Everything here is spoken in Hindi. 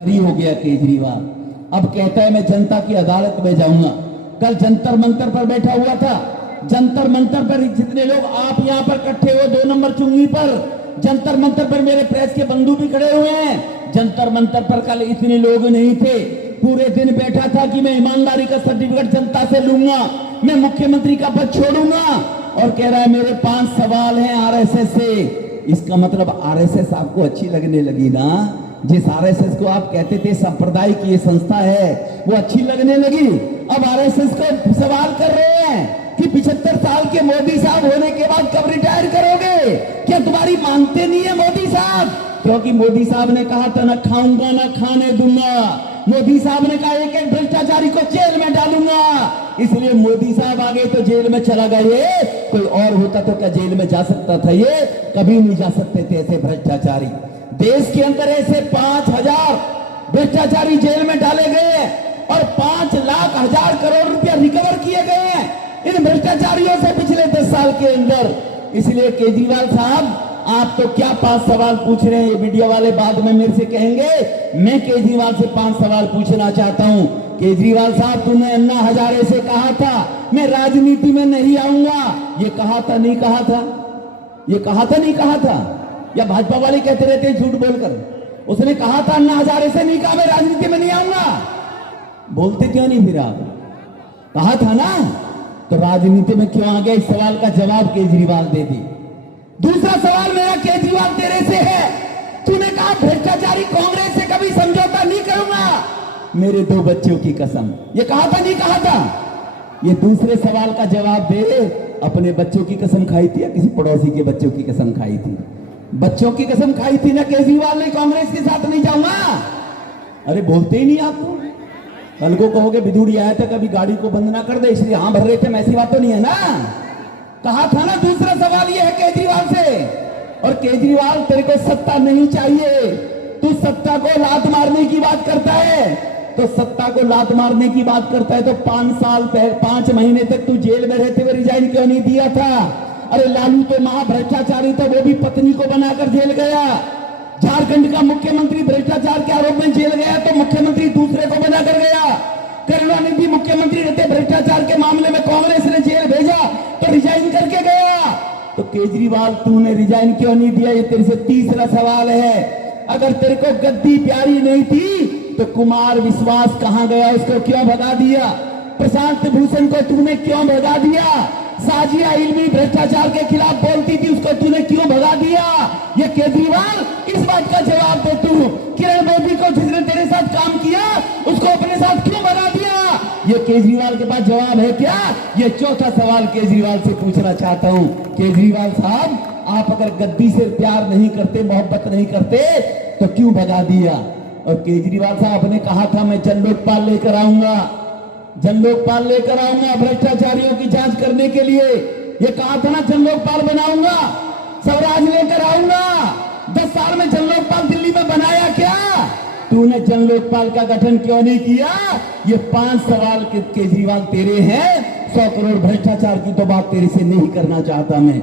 फ्री हो गया केजरीवाल। अब कहता है मैं जनता की अदालत में जाऊंगा। कल जंतर मंतर पर बैठा हुआ था। जंतर मंतर पर जितने लोग आप यहां पर इकट्ठे हो 2 नंबर चुंगी पर, जंतर मंतर पर मेरे प्रेस के बंधु भी खड़े हुए हैं। जंतर मंतर पर कल इतने लोग नहीं थे। पूरे दिन बैठा था कि मैं ईमानदारी का सर्टिफिकेट जनता से लूंगा, मैं मुख्यमंत्री का पद छोड़ूंगा, और कह रहा है मेरे 5 सवाल हैं आरएसएस से। इसका मतलब आरएसएस आपको अच्छी लगने लगी ना। जिस आरएसएस को आप कहते थे संप्रदाय की ये संस्था है, वो अच्छी लगने लगी। अब आरएसएस को सवाल कर रहे हैं कि 75 साल के मोदी साहब होने के बाद कब रिटायर करोगे? क्या तुम्हारी मानते नहीं है मोदी साहब? क्योंकि मोदी साहब ने कहा था ना खाऊंगा ना खाने दूंगा। मोदी साहब ने कहा एक भ्रष्टाचारी को जेल में डालूंगा। इसलिए मोदी साहब आ गए तो जेल में चला गए। कोई और होता तो क्या जेल में जा सकता था? ये कभी नहीं जा सकते थे ऐसे भ्रष्टाचारी। देश के अंदर ऐसे 5000 भ्रष्टाचारी जेल में डाले गए और 5 लाख हजार करोड़ रुपया रिकवर किए गए हैं इन भ्रष्टाचारियों से पिछले 10 साल के अंदर। इसलिए केजरीवाल साहब आप तो क्या 5 सवाल पूछ रहे हैं? ये मीडिया वाले बाद में मेरे से कहेंगे। मैं केजरीवाल से 5 सवाल पूछना चाहता हूं। केजरीवाल साहब, तूने अन्ना हजारे से कहा था मैं राजनीति में नहीं आऊंगा। ये कहा था नहीं कहा था? ये कहा था नहीं कहा था? या भाजपा वाले कहते रहते हैं झूठ बोलकर? उसने कहा था अन्ना हजारे से नहीं कहा मैं राजनीति में नहीं आऊंगा। बोलते क्यों नहीं फिर आप? कहा था ना, तो राजनीति में क्यों आ गया? इस सवाल का जवाब केजरीवाल दे दी। दूसरा सवाल मेरा केजरीवाल तेरे से है। तूने कहा भ्रष्टाचारी कांग्रेस से कभी समझौता नहीं करूंगा, मेरे 2 बच्चों की कसम। ये कहा था नहीं कहा था? ये दूसरे सवाल का जवाब दे। अपने बच्चों की कसम खाई थी या किसी पड़ोसी के बच्चों की कसम खाई थी? बच्चों की कसम खाई थी ना केजरीवाल ने, कांग्रेस के साथ नहीं जाऊंगा। अरे बोलते ही नहीं आप तो। कल को कहोगे बिधुड़ी आया था कभी गाड़ी को बंद ना कर दे इसलिए हाँ भर रहे थे, ऐसी बात तो नहीं है ना। कहा था ना। दूसरा सवाल यह है केजरीवाल से। और केजरीवाल तेरे को सत्ता नहीं चाहिए, तू सत्ता को लात मारने की बात करता है। तो सत्ता को लात मारने की बात करता है तो 5 महीने तक तू जेल में रहते हुए रिजाइन क्यों नहीं दिया था? अरे लालू तो महाभ्रष्टाचारी था, वो भी पत्नी को बनाकर जेल गया। झारखंड का मुख्यमंत्री भ्रष्टाचार के आरोप में जेल गया तो मुख्यमंत्री दूसरे को बनाकर गया। करुणानिधि मुख्यमंत्री रहते भ्रष्टाचार के मामले में कांग्रेस ने जेल भेजा तो रिजाइन करके गया। तो केजरीवाल तूने रिजाइन क्यों नहीं दिया? ये तेरे से तीसरा सवाल है। अगर तेरे को गद्दी प्यारी नहीं थी तो कुमार विश्वास कहां गया? उसको क्यों भगा दिया? प्रशांत भूषण को तूने क्यों भगा दिया? साजिया इल्मी भ्रष्टाचार के खिलाफ बोलती थी, उसको तूने क्यों भगा दिया? ये केजरीवाल इस बात का जवाब दे तू। किरण बेदी को जिसने तेरे साथ काम किया उसको अपने साथ क्यों भगा दिया? ये केजरीवाल के पास जवाब है क्या? ये चौथा सवाल केजरीवाल से पूछना चाहता हूं। केजरीवाल साहब, आप अगर गद्दी से प्यार नहीं करते, मोहब्बत नहीं करते तो क्यों भगा दिया? और केजरीवाल साहब ने कहा था मैं जन लोकपाल लेकर आऊंगा, जन लोकपाल लेकर आऊंगा भ्रष्टाचारियों की जांच करने के लिए। ये कहा था ना जन लोकपाल बनाऊंगा, स्वराज लेकर आऊंगा। 10 साल में जन लोकपाल दिल्ली में बनाया क्या? तूने जन लोकपाल का गठन क्यों नहीं किया? ये 5 सवाल केजरीवाल तेरे हैं। 100 करोड़ भ्रष्टाचार की तो बात तेरे से नहीं करना चाहता मैं।